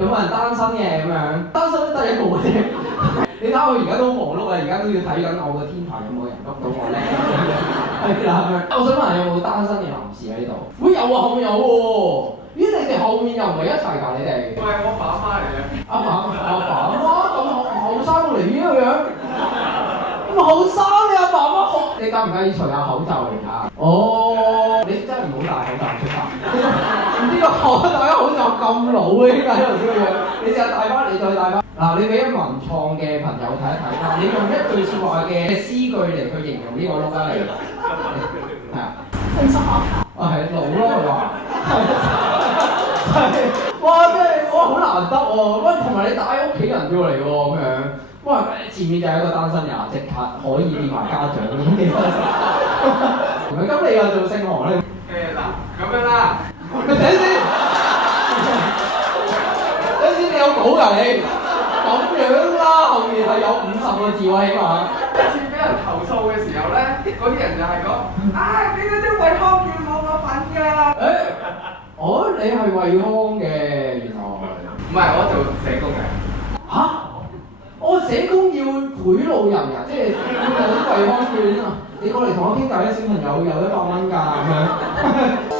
有冇人單身嘅咁樣？單身都得一個啫。你睇我而家都好忙碌啊，而家都要睇緊我個天台有冇人喐到我咧。係啦，我想問有冇單身嘅男士喺度？會有啊，後面有喎。咦，你哋後面又唔係一齊㗎？你哋？唔係我爸媽嚟嘅。阿爸阿媽咁後生過嚟呢個樣，咁後生你阿爸媽學？你介唔介意除下口罩嚟㗎？哦，你真係唔好戴口罩出街。唔知個戴咗口罩咁老嘅點解呢個樣？你試下戴翻，你再戴翻。嗱，你俾啲文創嘅朋友睇一睇啦，你用一句説話嘅詩句嚟去形容呢個碌啦嚟，係啊，成熟啊，係老咯佢話，係，哇真係哇好難得喎，喂同埋你帶屋企人過嚟喎咁樣，哇前面就係一個單身人，即刻可以變埋家長咁幾開心，咁你又做聖行咧？嗱咁樣啦，咪等先，等先你有稿㗎你？咁樣啦，後面係有50個字喎，起碼。一次俾人投訴嘅時候咧，嗰啲人就係講：啊，你嗰啲惠康券冇我份㗎。你係惠康嘅原來。唔係，我做社工嘅。嚇！我社工要賄賂人㗎，即係要攞惠康券啊！你過嚟同我傾偈，小朋友有100蚊㗎咁樣。